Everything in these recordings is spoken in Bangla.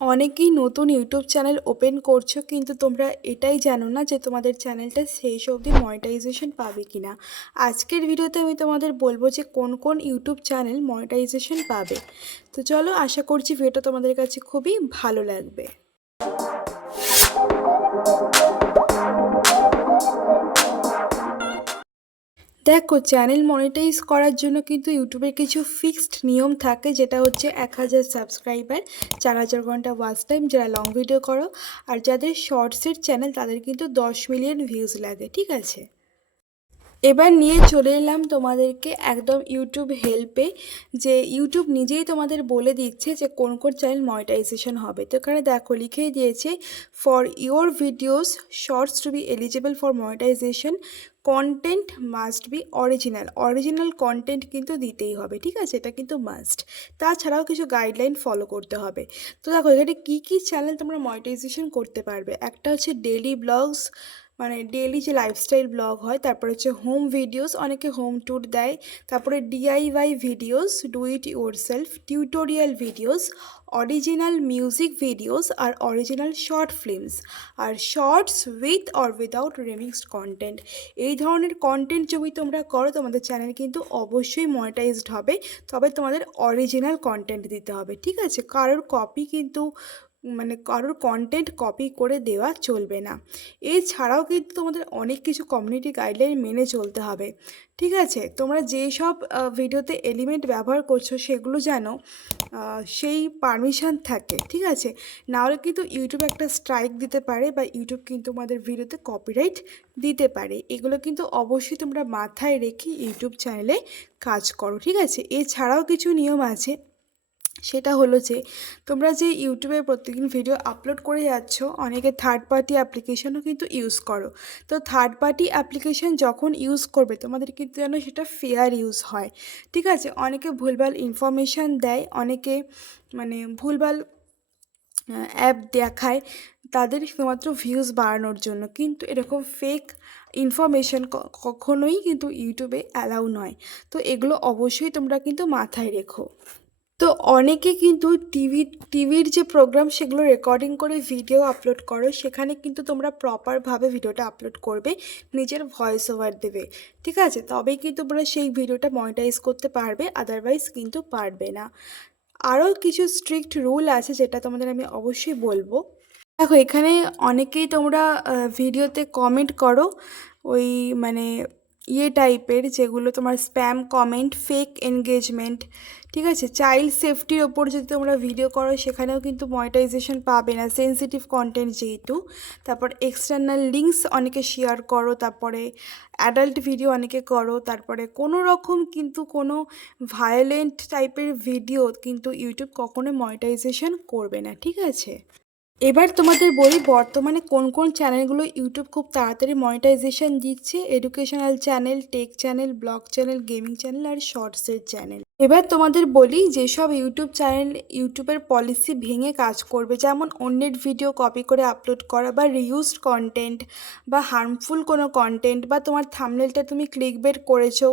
অনেকেই নতুন ইউটিউব চ্যানেল ওপেন করছো, কিন্তু তোমরা এটাই জানো না যে তোমাদের চ্যানেলটা শেষ অবধি মনিটাইজেশন পাবে কি না। আজকের ভিডিওতে আমি তোমাদের বলবো যে কোন কোন ইউটিউব চ্যানেল মনিটাইজেশন পাবে। তো চলো, আশা করছি ভিডিওটা তোমাদের কাছে খুবই ভালো লাগবে। দেখো, চ্যানেল মনিটাইজ করার জন্য কিন্তু ইউটিউবের কিছু ফিক্সড নিয়ম থাকে, যেটা হচ্ছে 1000 সাবস্ক্রাইবার, 4000 ঘন্টা ওয়াচ টাইম যারা লং ভিডিও করো, আর যাদের শর্টসের চ্যানেল তাদের কিন্তু 10 মিলিয়ন ভিউজ লাগে। ঠিক আছে, এবার নিয়ে চলে এলাম তোমাদেরকে একদম ইউটিউব হেল্পে, যে ইউটিউব নিজেই তোমাদের বলে দিচ্ছে যে কোন কোন চ্যানেল মনিটাইজেশন হবে। তো এখানে দেখো লিখেই দিয়েছে, for your videos shorts to be eligible for monetization content must be original content কিন্তু দিতেই হবে। ঠিক আছে, এটা কিন্তু মাস্ট। তাছাড়াও কিছু গাইডলাইন ফলো করতে হবে। তো দেখো এখানে কী কী চ্যানেল তোমরা মনিটাইজেশন করতে পারবে। একটা হচ্ছে ডেইলি ব্লগস, মানে ডেইলি যে লাইফস্টাইল ব্লগ হয়, তারপর হচ্ছে হোম ভিডিওস, অনেকে হোম ট্যুর দেয়, তারপরে DIY videos, do it yourself, tutorial videos, original music videos, আর অরিজিনাল শর্ট ফিল্মস, আর shorts with or without remixed content. এই ধরনের কন্টেন্ট যদি তোমরা করো, তোমাদের চ্যানেল কিন্তু অবশ্যই মনিটাইজড হবে। তবে তোমাদের অরিজিনাল কন্টেন্ট দিতে হবে। ঠিক আছে, কারোর কপি কিন্তু কারোর কন্টেন্ট কপি করে দেওয়া চলবে না। এছাড়াও কিন্তু তোমাদের অনেক কিছু কমিউনিটি গাইডলাইন মেনে চলতে হবে। ঠিক আছে, তোমরা যেসব ভিডিওতে এলিমেন্ট ব্যবহার করছো সেগুলো যেন সেই পারমিশন থাকে। ঠিক আছে, নাহলে কিন্তু ইউটিউব একটা স্ট্রাইক দিতে পারে, বা ইউটিউব কিন্তু তোমাদের ভিডিওতে কপিরাইট দিতে পারে। এগুলো কিন্তু অবশ্যই তোমরা মাথায় রেখে ইউটিউব চ্যানেলে কাজ করো। ঠিক আছে, এছাড়াও কিছু নিয়ম আছে, সেটা হলো যে তোমরা যে ইউটিউবে প্রত্যেকদিন ভিডিও আপলোড করে যাচ্ছ, অনেকে থার্ড পার্টি অ্যাপ্লিকেশনও কিন্তু ইউজ করো। তো থার্ড পার্টি অ্যাপ্লিকেশন যখন ইউজ করবে, তোমাদের কিন্তু যেন সেটা ফেয়ার ইউজ হয়। ঠিক আছে, অনেকে ভুলভাল ইনফরমেশান দেয়, অনেকে ভুলভাল অ্যাপ দেখায় তাদের শুধুমাত্র ভিউজ বাড়ানোর জন্য, কিন্তু এরকম ফেক ইনফরমেশান কখনোই কিন্তু ইউটিউবে অ্যালাউ নয়। তো এগুলো অবশ্যই তোমরা কিন্তু মাথায় রেখো। তো অনেকে কিন্তু টিভির যে প্রোগ্রাম সেগুলো রেকর্ডিং করে ভিডিও আপলোড করো, সেখানে কিন্তু তোমরা প্রপারভাবে ভিডিওটা আপলোড করবে, নিজের ভয়েস ওভার দেবে। ঠিক আছে, তবেই কিন্তু তোমরা সেই ভিডিওটা মনিটাইজ করতে পারবে, আদারওয়াইজ কিন্তু পারবে না। আরও কিছু স্ট্রিক্ট রুল আছে, যেটা তোমাদের আমি অবশ্যই বলবো। দেখো এখানে অনেকেই তোমরা ভিডিওতে কমেন্ট করো, ওই মানে টাইপের, যেগুলো তোমার স্প্যাম কমেন্ট, ফেক এনগেজমেন্ট। ঠিক আছে, চাইল্ড সেফটির ওপর যদি তোমরা ভিডিও করো, সেখানেও কিন্তু মনিটাইজেশন পাবে না, সেন্সিটিভ কন্টেন্ট যেহেতু। তারপর এক্সটার্নাল লিঙ্কস অনেকে শেয়ার করো, তারপরে অ্যাডাল্ট ভিডিও অনেকে করো, তারপরে কোনো রকম কিন্তু কোনো ভায়োলেন্ট টাইপের ভিডিও কিন্তু ইউটিউব কখনো মনিটাইজেশন করবে না। ঠিক আছে, এবার তোমাদের বলি বর্তমানে কোন কোন চ্যানেলগুলো ইউটিউব খুব তাড়াতাড়ি মনিটাইজেশন দিচ্ছে। Educational channel, tech channel, blog channel, gaming channel, আর শর্টসের চ্যানেল। এবার তোমাদের বলি যেসব ইউটিউব চ্যানেল ইউটিউবের পলিসি ভেঙে কাজ করবে, যেমন অন্যের ভিডিও কপি করে আপলোড করা, বা রিউজড কন্টেন্ট, বা হার্মফুল কোনো কন্টেন্ট, বা তোমার থাম্বনেলটা তুমি ক্লিকবেট করেছো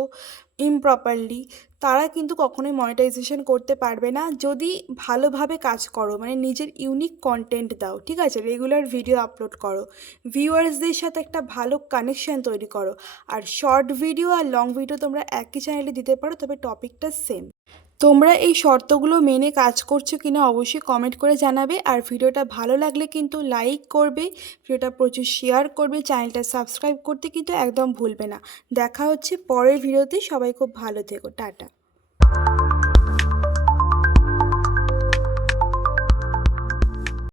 ইমপ্রপারলি, তারা কিন্তু কখনোই মনিটাইজেশন করতে পারবে না। যদি ভালোভাবে কাজ করো, নিজের ইউনিক কন্টেন্ট দাও, ঠিক আছে, রেগুলার ভিডিও আপলোড করো, ভিউয়ার্সদের সাথে একটা ভালো কানেকশান তৈরি করো, আর শর্ট ভিডিও আর লং ভিডিও তোমরা একই চ্যানেলে দিতে পারো, তবে টপিকটা সেম। তোমরা এই শর্তগুলো মেনে কাজ করছো কিনা অবশ্যই কমেন্ট করে জানাবে। আর ভিডিওটা ভালো লাগলে কিন্তু লাইক করবে, ভিডিওটা প্রচুর শেয়ার করবে, চ্যানেলটা সাবস্ক্রাইব করতে কিন্তু একদম ভুলবে না। দেখা হচ্ছে পরের ভিডিওতে। সবাই খুব ভালো থেকো, টাটা।